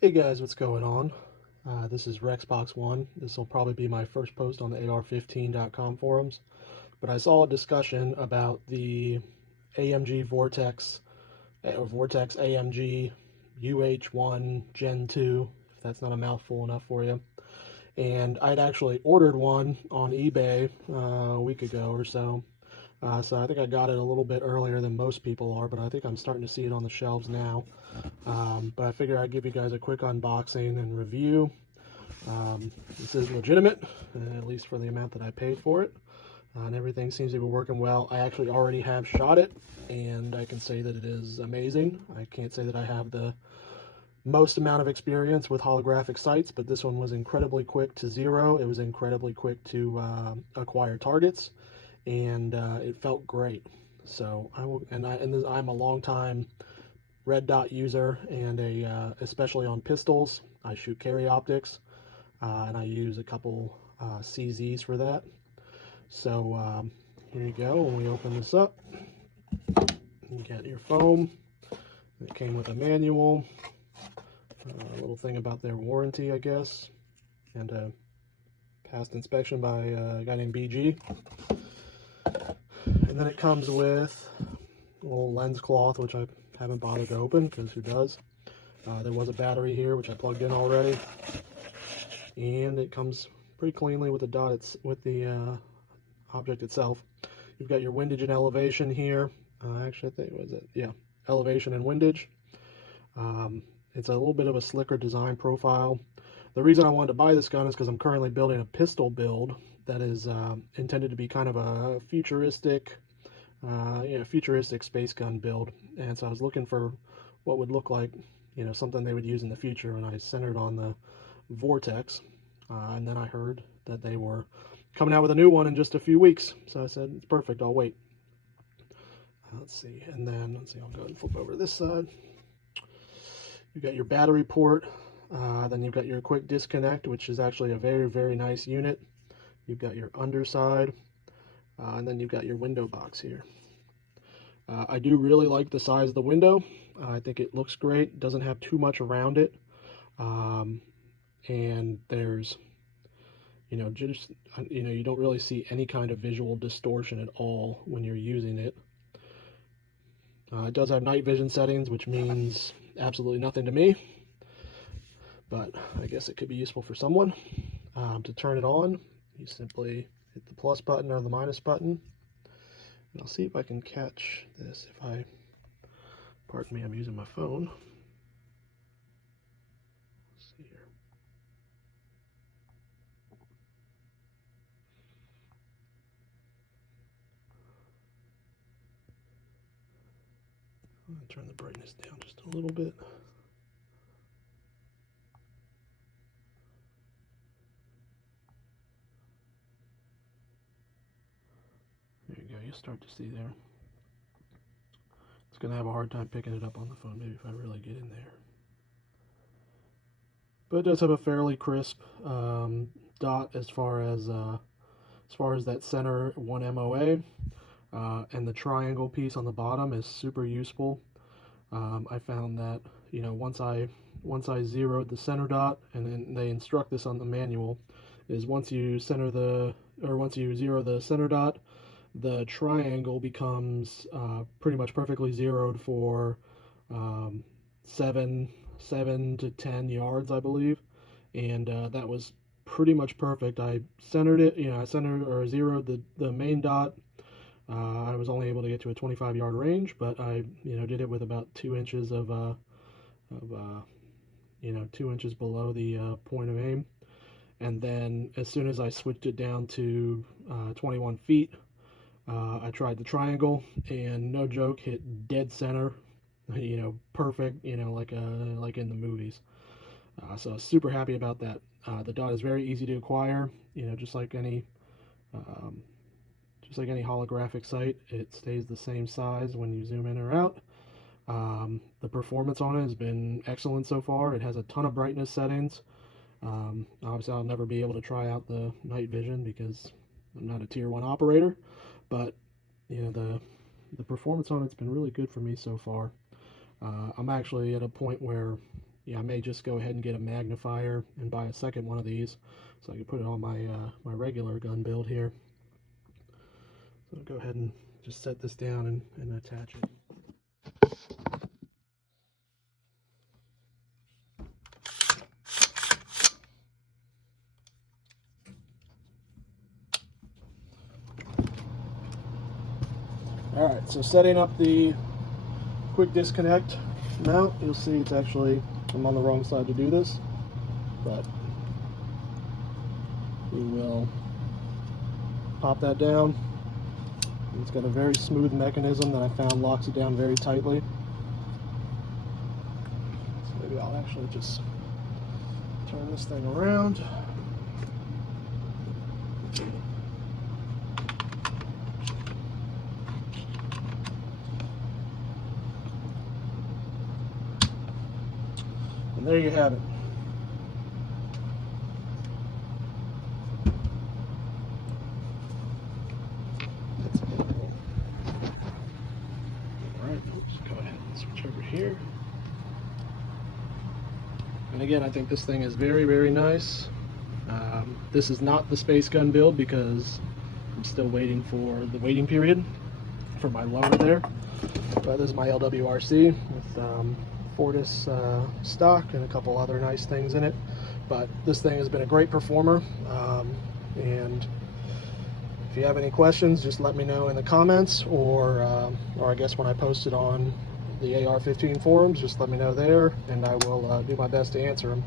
Hey guys, what's going on? This is Rexbox1. This will probably be my first post on the AR15.com forums, but I saw a discussion about the AMG Vortex, or Vortex AMG UH-1 Gen 2, if that's not a mouthful enough for you. And I'd actually ordered one on eBay a week ago or so. So I think I got it a little bit earlier than most people are, but I think I'm starting to see it on the shelves now. But I figured I'd give you guys a quick unboxing and review. This is legitimate, at least for the amount that I paid for it. And everything seems to be working well. I actually already have shot it, and I can say that it is amazing. I can't say that I have the most amount of experience with holographic sights, but this one was incredibly quick to zero. It was incredibly quick to acquire targets, and it felt great. So I'm a long time red dot user, and especially on pistols. I shoot carry optics, and I use a couple CZs for that. So here you go. When we open this up, you get your foam. It came with a manual, a little thing about their warranty, I guess, and a past inspection by a guy named BG. And then it comes with a little lens cloth, which I haven't bothered to open because who does? There was a battery here, which I plugged in already, and it comes pretty cleanly with the object itself. You've got your windage and elevation here. Actually, I think was it? Yeah, elevation and windage. It's a little bit of a slicker design profile. The reason I wanted to buy this gun is because I'm currently building a pistol build that is intended to be kind of a futuristic, futuristic space gun build. And so I was looking for what would look like, something they would use in the future, and I centered on the Vortex. And then I heard that they were coming out with a new one in just a few weeks. So I said, it's perfect, I'll wait. Let's see, and then, I'll go ahead and flip over this side. You've got your battery port, then you've got your quick disconnect, which is actually a very, very nice unit. You've got your underside, and then you've got your window box here. I do really like the size of the window. I think it looks great. It doesn't have too much around it. And there's, you don't really see any kind of visual distortion at all when you're using it. It does have night vision settings, which means absolutely nothing to me, but I guess it could be useful for someone. To turn it on, you simply hit the plus button or the minus button. And I'll see if I can catch this. Pardon me, I'm using my phone. Let's see here. I'm going to turn the brightness down just a little bit. There you go, you start to see there. It's going to have a hard time picking it up on the phone, maybe if I really get in there. But it does have a fairly crisp dot as far as that center 1 MOA. And the triangle piece on the bottom is super useful. I found that once I zeroed the center dot, and then they instruct this on the manual, is once you zero the center dot, the triangle becomes pretty much perfectly zeroed for 7 to 10 yards, I believe, and that was pretty much perfect. I centered it, I zeroed the main dot. I was only able to get to a 25-yard range, but I did it with about 2 inches of 2 inches below the point of aim. And then as soon as I switched it down to 21 feet, I tried the triangle, and no joke, hit dead center, perfect, like in the movies. So I was super happy about that. The dot is very easy to acquire, just like any holographic sight. It stays the same size when you zoom in or out. The performance on it has been excellent so far. It has a ton of brightness settings. Obviously, I'll never be able to try out the night vision because I'm not a tier 1 operator, but the performance on it's been really good for me so far. I'm actually at a point where yeah, I may just go ahead and get a magnifier and buy a second one of these so I can put it on my my regular gun build here. So I'll go ahead and just set this down and attach it. Alright, so setting up the quick disconnect mount, you'll see it's actually, I'm on the wrong side to do this, but we will pop that down. It's got a very smooth mechanism that I found locks it down very tightly. So maybe I'll actually just turn this thing around. And there you have it. Alright, let's go ahead and switch over here. And again, I think this thing is very, very nice. This is not the space gun build because I'm still waiting for the waiting period for my loader there. But this is my LWRC with Vortex stock and a couple other nice things in it. But this thing has been a great performer, and if you have any questions, just let me know in the comments, or I guess when I post it on the AR-15 forums, just let me know there, and I will do my best to answer them.